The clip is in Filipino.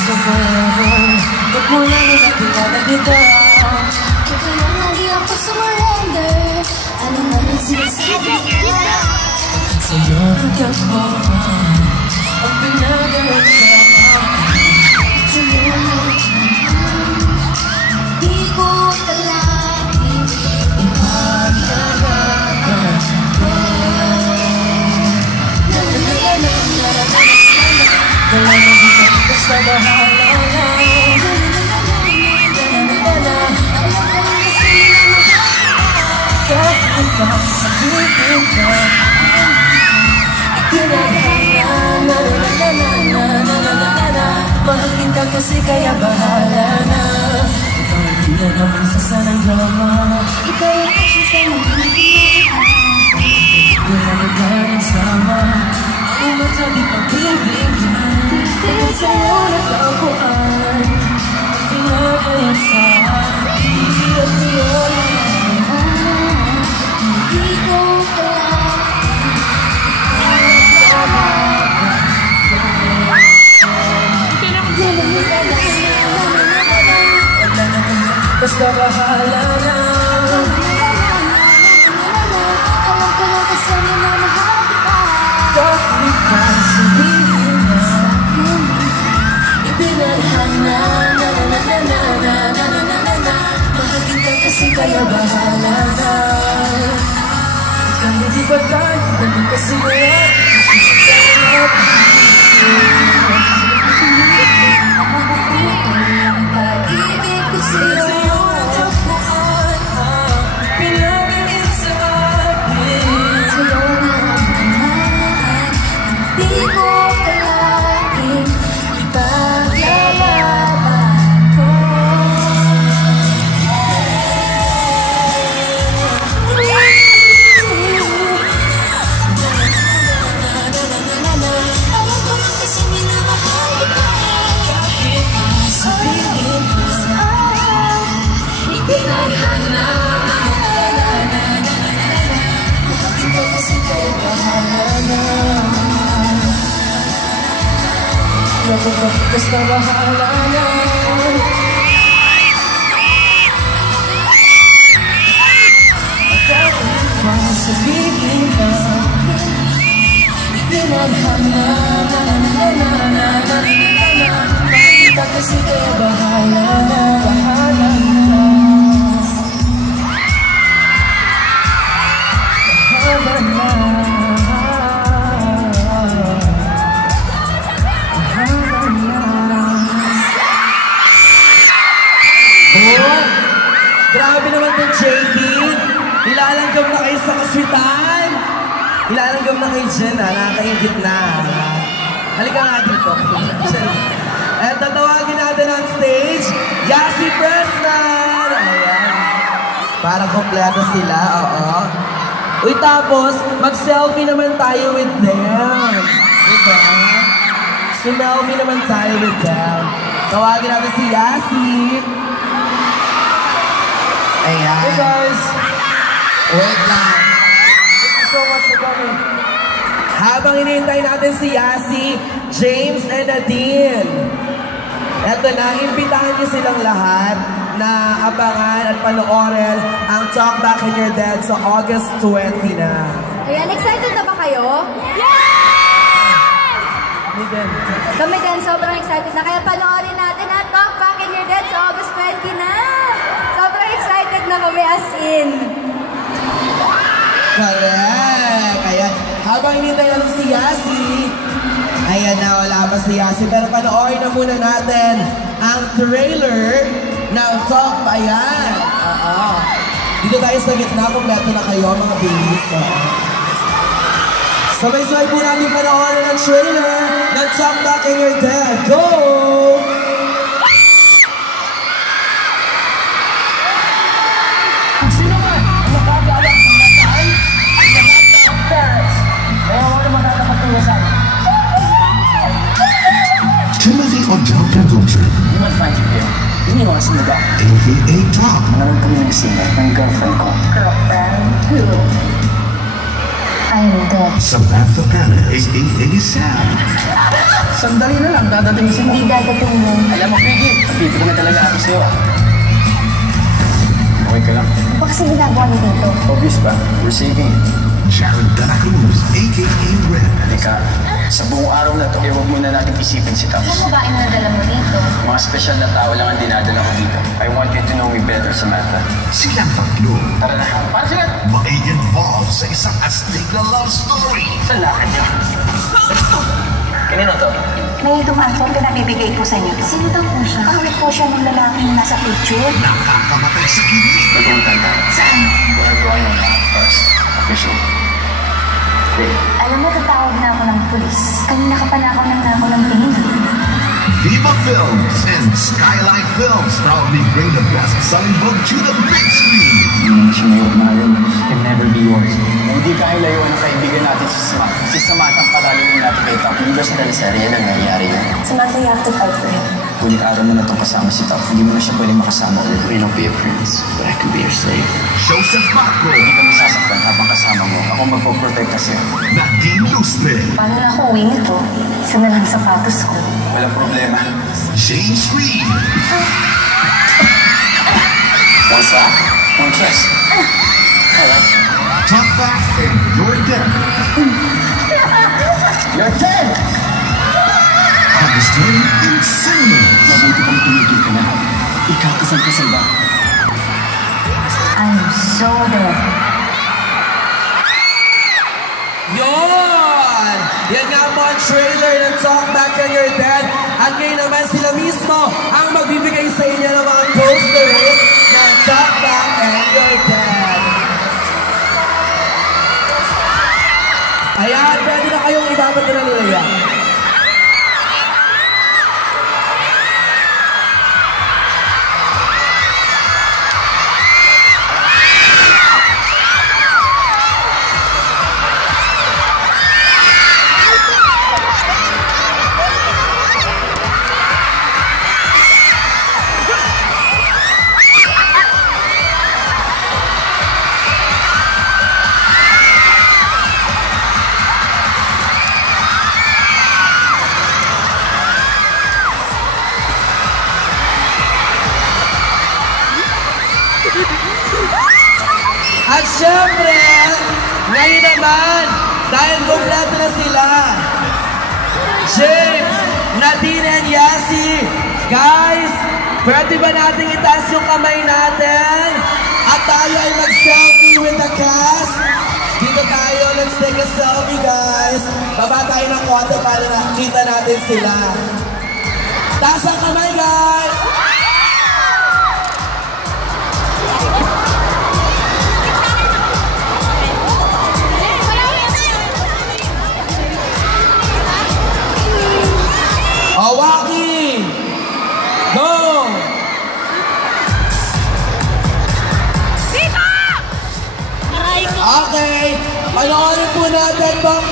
gusto ko lang. Ba't mo lang nakita na dito? Kaya hindi ako sumurrender. Ano naman sinasabi ko? Sa'yo nagkakuhan ang pinagawa sa akin. Sa'yo naman di ko kalagin ipagkakataon ko. Wala na dito, basta bahala na. Kahit pa sabihin ka, mahal kita kasi kaya bahala na. Ikaw hindi na naman sa sanang drama. ikaw yung action sa mga Hindi na nagkaroon sama. Ang mata di pagbibigyan. Kaya sa'yo nagkakuhan ang pinagaya sa akin. At sa'yo di ko kalagin. basta bahala na. Alam ko lang kasi minamahal kita. Kahit pa sabihin na ibinalhan na. Mahal kita kasi kaya bahala na. Ikaw hindi ba tayo, dami kasi ngayon masasakit. Pag-ibig ko sa'yo. Sa'yo nagkakuhan ang pinagigit sa akin. Sa'yo naman di ko kalagin ipaglalaban ko. Alam ko lang kasi minamahal kita. Kahit pa sabihin mo Ibinalhan na. mahal kita kasi kaya bahala na. Basta bahala na. Kahit pa sabihin na ibinalhan na. Mahal kita kasi kaya bahala na. Bahala na. Bahala na. Oh, grabe naman itong JP. Nilalanggam na kayo sa ospital. Nilalanggam na kayo dyan, ha? Nakakaingit na. Halika nga dito. At tatawagin natin on stage, Yasi Preston. Ayan. Para kompleto sila, oo. Uy, tapos, mag-selfie naman tayo with them. Diba? Sumelfie naman tayo with them. Tawagin natin si Yasi. Ayan. Hey guys, Wait lang. thank you so much for coming. Habang hinihintay natin si Yasi, James and Nadine. Eto na, imbitahan niyo silang lahat na abangan at panoorin ang Talk Back in Your Dead sa August 20 na. Ayan, excited na ba kayo? Yes! Me din. Kami din, sobrang excited na. Kaya panoorin natin at Talk Back in Your Dead sa August 20 na. Sobrang excited na kami as in. Correct! Ayan. Habang hinihintay natin si Yasi, ayan na, wala pa si Yasi. Pero panoorin na muna natin ang trailer ng Talk. Ayan. Oo. Dito tayo sa gitna, kompleto na kayo, mga babies. Sabay-sabay po namin panoorin ang trailer ng Talk Back in Your Dead. Go! Sino ba? Ang nakakaalam ng nasaan? Parents. Kaya ako naman nakakapagtuwasan. Timothy Odell Pendleton, You might find you here. Iniwas mo ba? aka Drop, Nanonood kami ng singer ng girlfriend ko. Girlfriend? Who? I'm dead. Samantha Hannah, a.k.a. Sam. Sandali na lang, dadating si mo. Hindi dadating mo. Alam mo, Piggy, dito ko na talaga ako sa'yo. Okay ka lang. Ano kasi ginagawa niyo dito? Obvious ba? We're saving it. Jared De La Cruz, a.k.a. Red. Halika, sa buong araw na to, huwag muna natin isipin si Taps. Ano ba inadala mo dito? Mga special na tao lang ang dinadala ko dito. I want you to know me better, Samantha. Silang tatlo, Tara na. Para sila. mai-involve sa isang astig na love story. Saan lakad niyo? Kanino to? May dumaan po, pinabibigay ko sa inyo. Sino daw po siya? Kahit po siya ng lalaking nasa picture. Nakakamatay sa kilig. Nagpuntan tayo. Saan? We're going on that first. Official. Wait. Alam mo, tatawag na ako ng pulis. Kanina ka pa na ako ng tingin. Viva Films and Skyline Films proudly bring the best-selling book to the big screen. Hindi siya may umalan. Can never be yours. Hindi ka layuan ng kaibigan natin si Samantha. Si Samantha ang palalawin natin kay Top. Hindi ba sa teleserye nangyayari yun? Samantha, you have to fight for him. Huling araw mo na itong kasama si Top. Hindi mo na siya pwede makasama ulit. May not be a prince, but I can be your slave. Joseph Marco, Hindi ka masasaktan habang kasama mo. Ako magpo-protect kasi. Nadine Lustre, Paano na ako uwi nito? Isa na lang sapatos ko. Walang problema. James Reid, One slap, one kiss. Alright. Top Back, and Your Death. You're dead! August 20 in cinemas. Mabuti kang tumigil ka na. Ikaw, isang kasal ba? I'm so dead. Yon! Yan nga po ang trailer ng Talk Back and You're Dead. At ngayon naman sila mismo ang magbibigay sa inyo ng mga posters ng Talk Back and You're Dead. Ayan, pwede na kayong ibabat na nila yan. At syempre, ngayon naman, dahil kompleto na sila, James, Nadine, and Yasi, guys, pwede ba natin itaas yung kamay natin? At tayo ay mag-selfie with the cast? Dito tayo, let's take a selfie, guys. Baba tayo ng konti para nakita natin sila. Taas ang kamay, guys! Awaki! Go! Okay, panoorin po natin bang